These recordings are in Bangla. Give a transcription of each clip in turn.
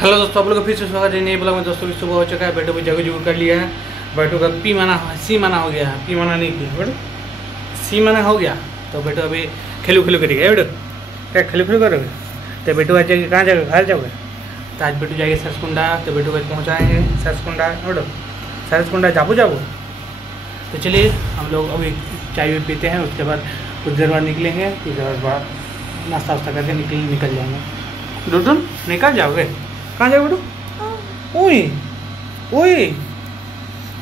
हेलो दोस्तों, आप लोग का फिर से स्वागत है नए ब्लॉग में। दोस्तों सुबह हो चुका है, बैठो भी जगह जुगड़ कर लिया है। बैठो का सी माना हो गया है, पी माना नहीं किया बैठो, सी माना हो गया। तो बैठो अभी खेलू करेगा बैठो, क्या खेलू करोगे? तो बैठो आज जाएगी, कहाँ जाओगे? घर जाओगे? तो आज बैठो जाएंगे सरसकुंडा। तो बैठो आज पहुँचाएँगे सरसकुंडा। बैठो सरसकुंडा जाबो। तो चलिए हम लोग अभी चाय पीते हैं, उसके बाद कुछ देर बाद निकलेंगे। कुछ देर बाद नाश्ता वास्ता करके निकल जाएंगे। डुडुन निकल जाओगे? कहाँ जाओगे बेटू?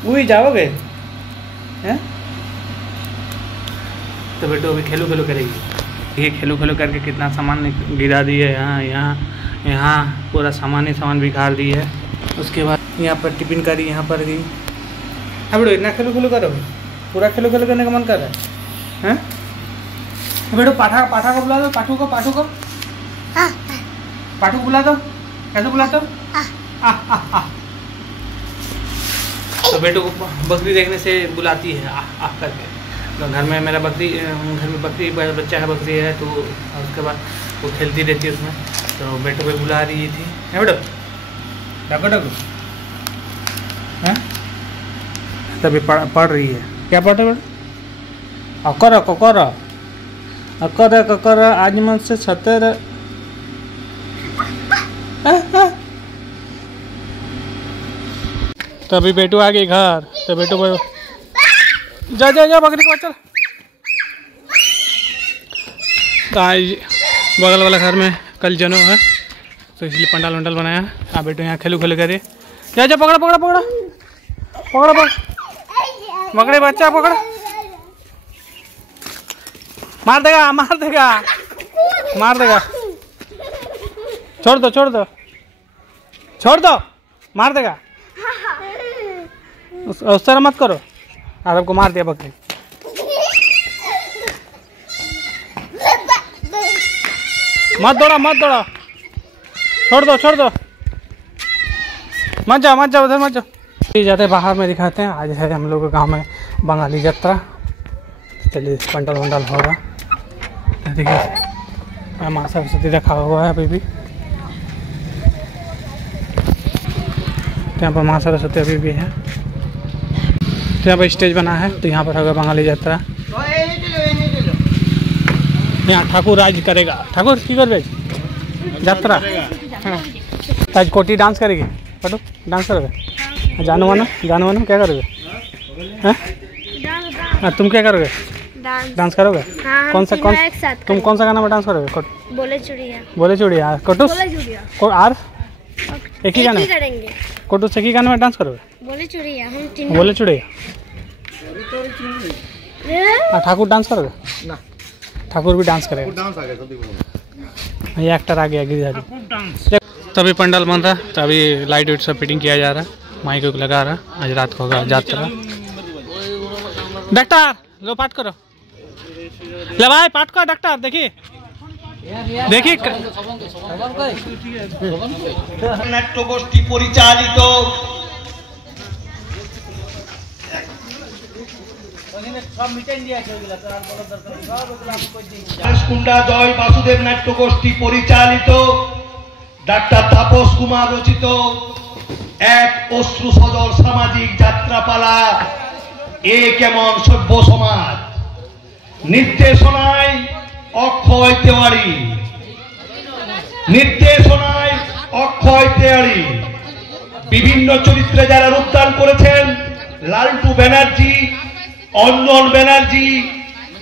उई जाओगे हैं? तो बेटू अभी खेलू करेगी। ये खेलू करके कितना सामान गिरा दी है। यहाँ पूरा सामान ही सामान बिगाड़ दी है। उसके बाद यहाँ पर टिफिन करी, यहाँ पर गई। हाँ बेटू इतना खेलू करोगे? पूरा खेलू करने का मन कर रहा है हैं? बेटू पाठा को बुला दो। पाठू को बुला दो। कैसे बुलाते हो? तो बेटू को बकरी देखने से बुलाती है आ करके। तो घर में मेरा बकरी बच्चा है, बकरी है। तो उसके बाद वो खेलती रहती है उसमें। तो बेटू को बुला रही थी। है बेटू डको हैं? तभी पढ़ रही है। क्या पढ़ रहे बेटू? अकर आज मन से 17 तो अभी बेटू आ गई घर। तो बेटू जा बकरी को चल। तो आज बगल वाला घर में कल जनो है, तो इसलिए पंडाल बनाया। हाँ बेटू यहाँ खेलू करे। जा पकड़ बकरी बच्चा पकड़। मार देगा। छोड़ दो मार देगा। उस तरह मत करो। आदम को मार दिया बकरी। मत दौड़ा। छोड़ दो। मत जाओ उधर मत जाओ। जाते बाहर में दिखाते हैं। आज है हम लोग के गांव में बंगाली यात्रा। चलिए पंडाल होगा। देखिए माँ सरस्वती रखा हुआ है अभी भी। तो यहाँ पर माँ सरस्वती अभी भी है। तो यहाँ पर स्टेज बना है। तो यहाँ पर होगा बंगाली यात्रा। यहाँ ठाकुर राज करेगा। ठाकुर की कर यात्रा। आज कोटी डांस करेगी। पटो डांस करोगे? जानू मानो क्या करोगे? हैं? तुम क्या करोगे? डांस करोगे? हाँ, तुम कौन सा गाना में डांस करोगे? बोले चूड़िया कोटूस आर एक ही गाना करेंगे। कोटूस एक ही गाना में डांस करोगे? बोले चूड़िया। ठाकुर डांस करोगे? ना, ठाकुर भी डांस करेगा। ये एक्टर आ गया गिरिधारी। तभी पंडाल बन रहा। तो अभी लाइट वाइट सब फिटिंग किया जा रहा है, माइक लगा रहा। आज रात को होगा यात्रा। डॉक्टर लो पाठ करो। ले भाई पाठ करो डॉक्टर। देखिए नाट्य गोष्ठी परिचालित सरसकुंडा जय वासुदेव नाट्य गोष्ठी परिचालित ডাক্তার তাপস কুমার রচিত এক অশ্রু সজল সামাজিক যাত্রাপালা এ কেমন সভ্য সমাজ। নির্দেশনায় অক্ষয় তেওয়ারি। বিভিন্ন চরিত্রে যারা রূপদান করেছেন লালটু ব্যানার্জি, অঞ্জন ব্যানার্জি,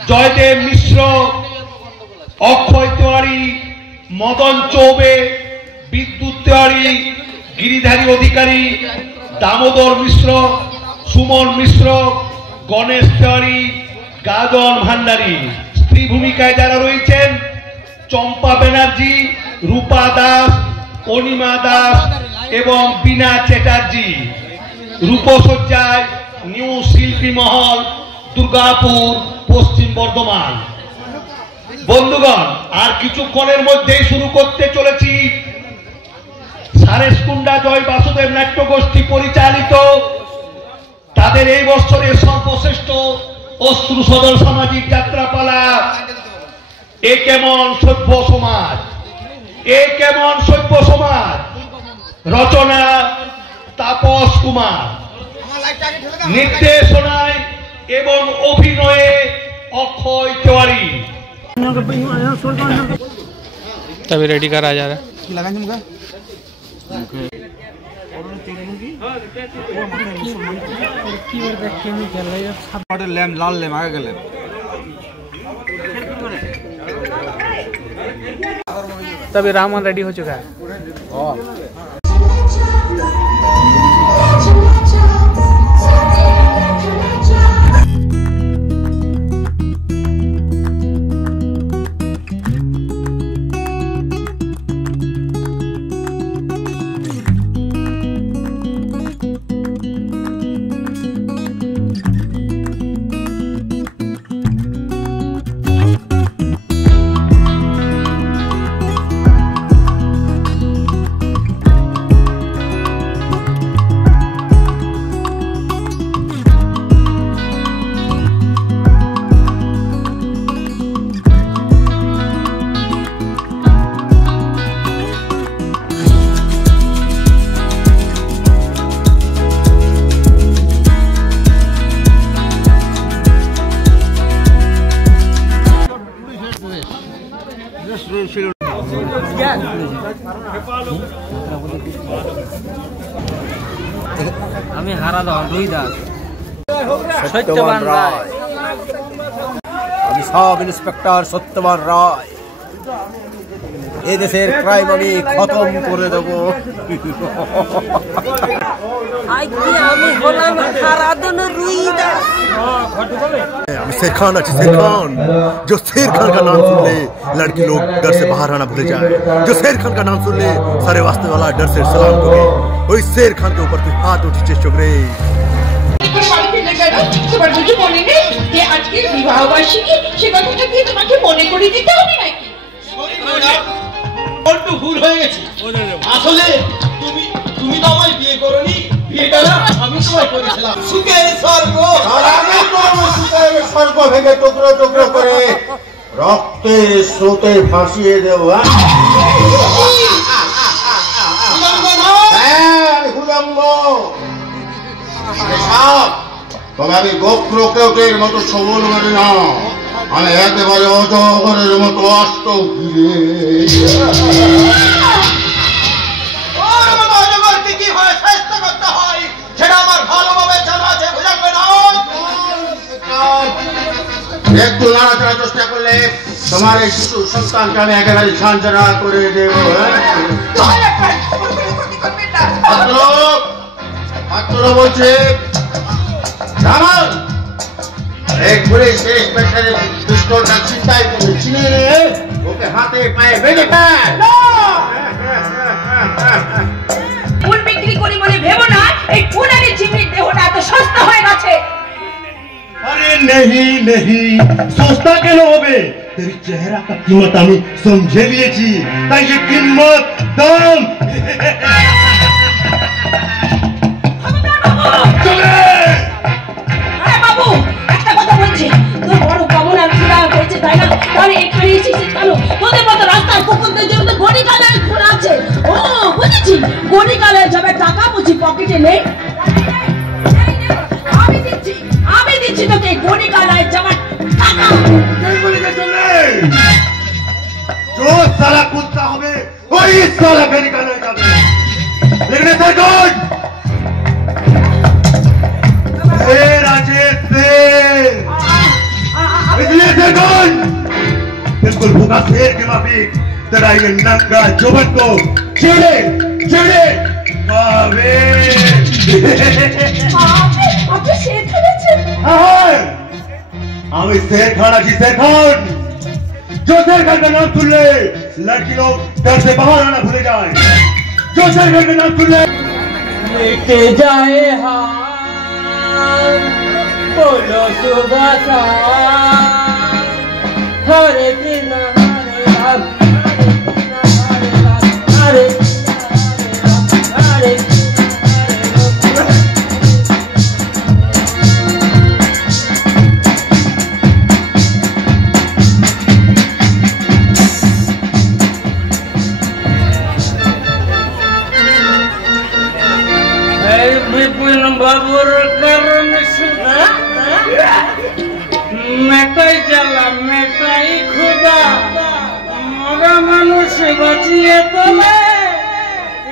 জয়দেব মিশ্র, অক্ষয় তেওয়ারি, মদন চৌবে, বিদ্যুৎ তেওয়ারি, গিরিধারী অধিকারী, দামোদর মিশ্র, সুমন মিশ্র, গণেশ তেওয়ারি, গাজন ভান্ডারী। স্ত্রী ভূমিকায় যারা রয়েছেন চম্পা ব্যানার্জি, রূপা দাস, অনিমা দাস এবং বীণা চ্যাটার্জি। রূপসজ্জায় নিউ শিল্পী মহল, দুর্গাপুর, পশ্চিম বর্ধমান। বন্ধুগণ আর কিছুক্ষণের মধ্যেই শুরু করতে চলেছি সারেসকুন্ডা জয় বাসুদেব নাট্য গোষ্ঠী পরিচালিত তাদের এই বছরের সর্বশ্রেষ্ঠ অশ্রু সদল সামাজিক যাত্রাপালা এ কেমন সভ্য সমাজ। এ কেমন সভ্য সমাজ। রচনা তাপস কুমার, নির্দেশনায় এবং অভিনয়ে অক্ষয় तिवारी। तभी रेडी करा जा रहा है। लाल लेम आगे गले तभी रामन रेडी हो चुका है। আমি হারাধন রুই দাস, सत्यवान राय, আমি সাব ইন্সপেক্টর সত্যবান রায়। এই দেশের ক্রাইম আমি খতম করে দেব। আজকে আমি হলাম হারাধন রুই দাস। আমি शेर खान अच्छे शेर खान, जो शेर खान का नाम सुन ले लड़की लोग डर से बाहर आना भूल जाए। जो शेर खान का नाम सुन ले सारे वास्ते वाला डर से सलाम करे। वही शेर खान के ऊपर कोई हाथ उठी चोगरे। তোমার বুঝি মনে নেই যে আজকে বিবাহ বার্ষিকী, সে কথাটা কি তোমাকে মনে করে দিতে হবে নাকি? বড্ড ভুল হয়ে গেছে। আসলে তুমি তো আমায় বিয়ে করনি, বিয়েটা আমি তোমায় করেছিলাম। সুখের স্বর্গ, আর আমি করব সুখের স্বর্গ ভেঙে টুকরো টুকরো করে রক্তের স্রোতে ভাসিয়ে দেব। আমি হুজঙ্গ তবে আমি গোপ্র কেউটের মতো সবল মারি না, আমি একেবারে অজগরের মতো অষ্ট অজগরকে কি হয় চেষ্টা করতে হয় সেটা আমার ভালোভাবে জানা আছে। ভুজঙ্গ একটু নাড়াচাড়া চেষ্টা করলে তোমার এই শিশু সন্তানকে আমি একেবারে ঝাঁঝরা করে দেব। ছাত্র বলছে রামন, এক পুলিশ স্পেশাল পিস্তলটা চিন্তাই করে চিনে রে, ওকে হাতে পায়ে বেঁধে ফেল। ফুল বিক্রি করি বলে ভেবো না এই ফুলের চিমনির দেহটা এত সস্তা হয়ে গেছে। अरे नहीं नहीं, सस्ता क्यों होबे? तेरी चेहरा का कीमत हमें समझे लिए छी, ताई ये कीमत दाम। আরে বাবু, একটা কথা বলছি, তোর বড় কামনার ঘোড়া হয়েছে তাই না? তাহলে এখানে এসেছিস কেন? তোদের মতো রাস্তার কুকুরদের জন্য গড়িকালের ঘোড়া আছে। ও বুঝেছি, গড়িকালের যাবে টাকা বুঝি পকেটে নেই। আমি দিচ্ছি তোকে গড়িকালের যাবার টাকা। जो साला कुत्ता होबे वही साला के निकाले जाबे। लेकिन सरकार राजेश इसलिए सरकार बिल्कुल भूखा शेर के माफिक तेरा ये नंगा जुबन को चिड़े चिड़े कावे। আপনি শের খেলেছেন? আমি शेर खाना जी शेर खान, जो शेर खान का नाम सुन ले लड़की लोग डर से बाहर आना भूल जाए। जो शेर खान का नाम सुन ले लेके जाए हाथ बोलो सुबह हरे दिन हरे राम, हरे दिन हरे राम, हरे दिन हरे राम, हरे বিপিন বাবুর কারণে সুধা মেটাই জ্বালা মেটাই ক্ষুধা মরা মানুষ বাঁচিয়ে তোলে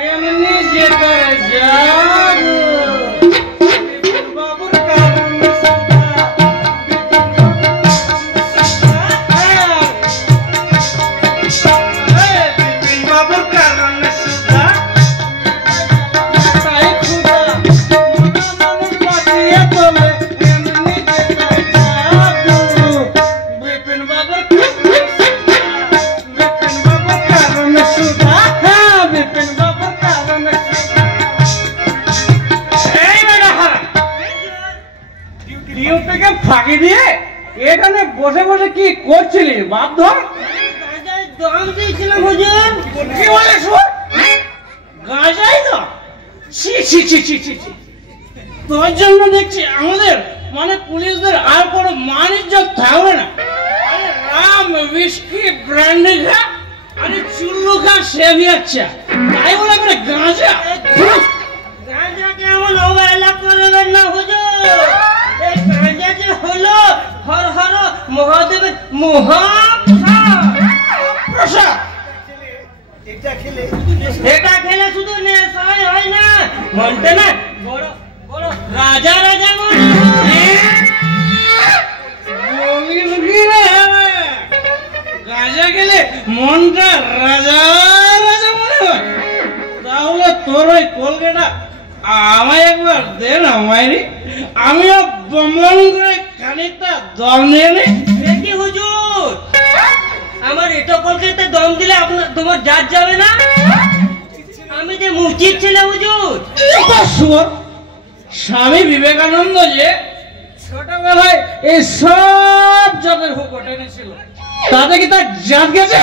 এমনি যে তার জাদু বিপিন বাবুর কারণে সুধা বিপিন বাবুর কারণে সুধা ফাঁকি দিয়ে এখানে বসে বসে কি করছিলি বাপ ধর দম দিয়েছিলাম হুজুর কি বলে শুন গাঁজাই তো ছি ছি ছি ছি ছি ছি তোর জন্য দেখছি আমাদের মানে পুলিশদের আর কোনো মান ইজ্জত থাকবে না আরে রাম উইস্কি ব্র্যান্ডি খা আরে চুল্লু খা সেভিয়ার চা তাই বলে করে গাঁজা গাঁজা কেমন অবহেলা করবেন না হুজুর এই গাঁজা যে হলো হর হর মহাদেবের মহাপ্রসাদ এটা খেলে শুধু নেশাই হয় না মনটা না বড় বড় রাজা রাজা মনে হয় গাঁজা খেলে মনটা রাজা রাজা মনে হয় তাহলে তোর ওই কলকাতা আমায় একবার দে না মাইরি আমিও বমন করে খানিকটা দম নিয়ে নি দেখি হুজুর আমার এটা কলকাতায় দম দিলে আপনার তোমার জাত যাবে না আমি যে মসজিদ ছিলাম হুজুর স্বামী বিবেকানন্দ যে ছোটবেলায় এই সব জগের হুকট এনেছিল তাতে কি তার জাত গেছে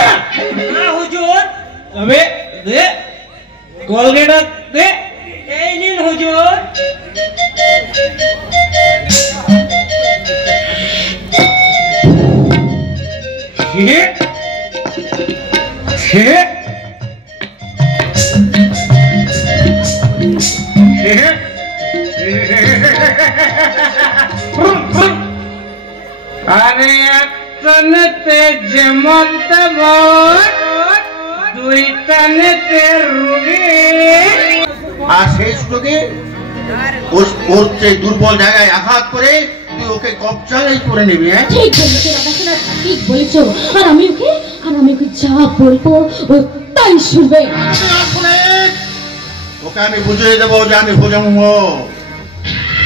না হুজুর তবে দে কলকাতা দে এই নিন হুজুর আরে একটা নেতে যেমন তেমন দুই টানেতে রুগী আর সেই সুযোগে ওর সেই দুর্বল জায়গায় আঘাত করে তুই ওকে কবজায় করে নিবি। হ্যাঁ ঠিক বলেছো দাদা, ঠিক বলেছো। আর আমি ওকে যা বলবো ও তাই শুনবে। ওকে আমি বুঝিয়ে দেবো যে আমি ভোজঙ্গ,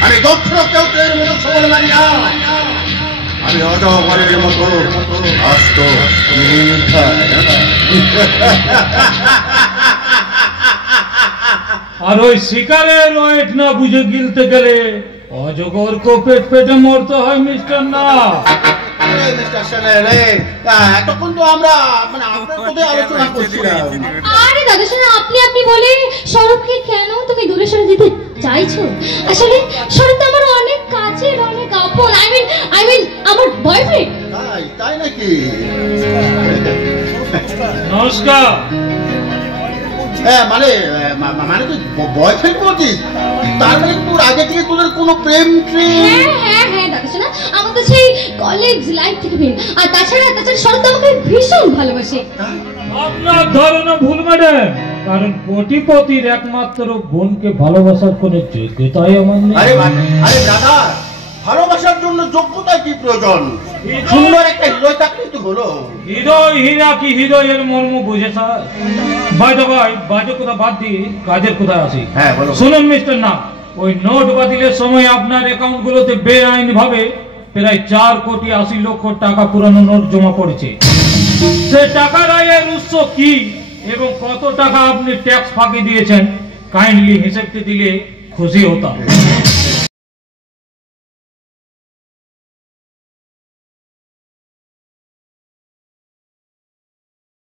আমি দক্ষ কেউ এর মতো সবল মারি না, আমি অজগরের মতো আস্ত আর ওই শিকারের ওয়েট না বুঝে গিলতে গেলে অজগর কো পেট পেটে মরতে হয় মিস্টার না। এতক্ষণ তো আমরা মানে আপনার সাথে আলোচনা করছিলাম। আরে দাদা শোনো, আপনি বলে সৌরভকে কেন তুমি দূরে সরে যেতে চাইছো? আসলে সৌরভ তো আমার অনেক কাছের, অনেক আপন। আই মিন আমার বয়ফ্রেন্ড। তাই নাকি? নমস্কার। মানে মানে তুই বয়ফ্রেন্ড বলছিস? তার মানে তোর আগে থেকে তোদের কোনো প্রেম? হ্যাঁ দাদা শোনা, আমার তো সেই কলেজ লাইফ থেকে প্রেম। আর তাছাড়া সৌরভ তো আমাকে ভীষণ ভালোবাসে। আপনার ধারণা ভুল ম্যাডাম, কারণ কোটিপতির একমাত্র বোনকে ভালোবাসার কোনো যোগ্যতাই আমার নেই। আরে দাদা, ভালোবাসার জন্য যোগ্যতা কি প্রয়োজন? সুন্দর একটা হৃদয় থাকলেই তো হলো। হৃদয় হীরা কি হৃদয়ের মর্ম বুঝে স্যার? বাজে কথা বাদ দিয়ে কাজের কোথায় আসি। হ্যাঁ বলো। শুনুন মিস্টার না, ওই নোট বাতিলের সময় আপনার অ্যাকাউন্ট গুলোতে বেআইনি ভাবে প্রায় 4 কোটি 80 লক্ষ টাকা পুরানো নোট জমা পড়েছে। সে টাকার আয়ের উৎস কি এবং কত টাকা আপনি ট্যাক্স ফাঁকি দিয়েছেন কাইন্ডলি হিসেবটি দিলে খুশি হতাম।